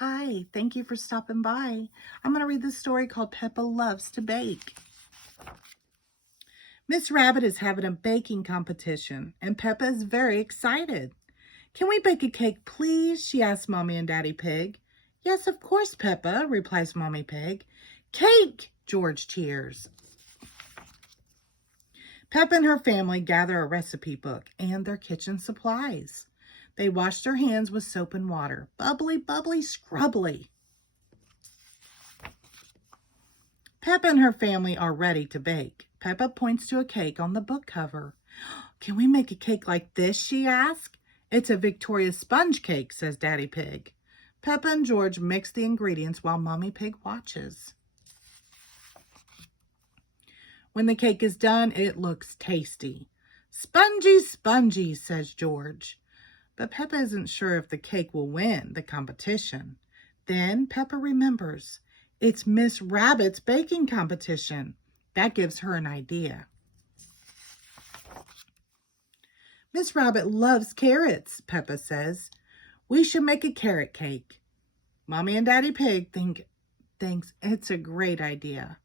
Hi, thank you for stopping by. I'm going to read this story called Peppa Loves to Bake. Miss Rabbit is having a baking competition, and Peppa is very excited. Can we bake a cake, please? She asks Mommy and Daddy Pig. Yes, of course, Peppa, replies Mommy Pig. Cake! George cheers. Peppa and her family gather a recipe book and their kitchen supplies. They wash their hands with soap and water. Bubbly, bubbly, scrubbly. Peppa and her family are ready to bake. Peppa points to a cake on the book cover. Can we make a cake like this, she asks. It's a Victoria sponge cake, says Daddy Pig. Peppa and George mix the ingredients while Mommy Pig watches. When the cake is done, it looks tasty. Spongy, spongy, says George. But Peppa isn't sure if the cake will win the competition. Then Peppa remembers. It's Miss Rabbit's baking competition. That gives her an idea. Miss Rabbit loves carrots, Peppa says. We should make a carrot cake. Mommy and Daddy Pig thinks it's a great idea.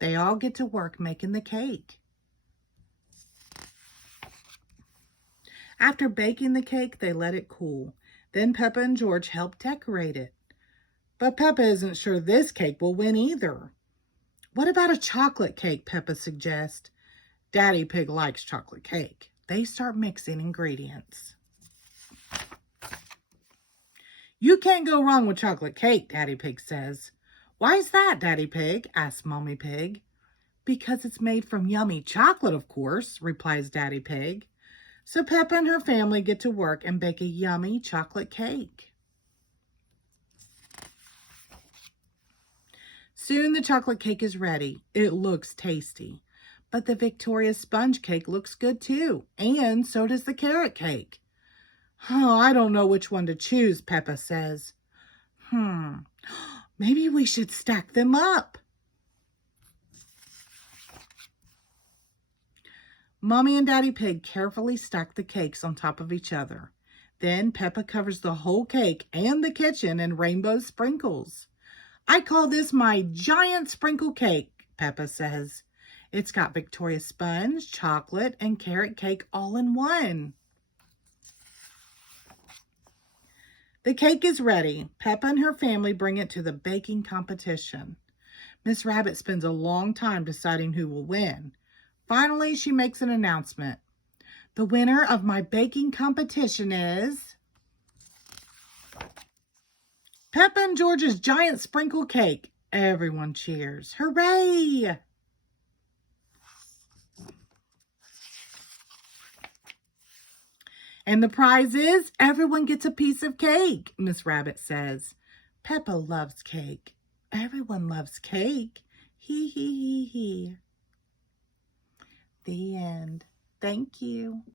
They all get to work making the cake. After baking the cake, they let it cool. Then Peppa and George help decorate it. But Peppa isn't sure this cake will win either. What about a chocolate cake, Peppa suggests. Daddy Pig likes chocolate cake. They start mixing ingredients. You can't go wrong with chocolate cake, Daddy Pig says. Why is that, Daddy Pig? Asks Mommy Pig. Because it's made from yummy chocolate, of course, replies Daddy Pig. So Peppa and her family get to work and bake a yummy chocolate cake. Soon the chocolate cake is ready. It looks tasty. But the Victoria sponge cake looks good too. And so does the carrot cake. Oh, I don't know which one to choose, Peppa says. Maybe we should stack them up. Mommy and Daddy Pig carefully stack the cakes on top of each other. Then Peppa covers the whole cake and the kitchen in rainbow sprinkles. I call this my giant sprinkle cake, Peppa says. It's got Victoria sponge, chocolate, and carrot cake all in one. The cake is ready. Peppa and her family bring it to the baking competition. Miss Rabbit spends a long time deciding who will win. Finally, she makes an announcement. The winner of my baking competition is Peppa and George's giant sprinkle cake. Everyone cheers. Hooray! And the prize is everyone gets a piece of cake, Miss Rabbit says. Peppa loves cake. Everyone loves cake. Hee hee hee hee. The end. Thank you.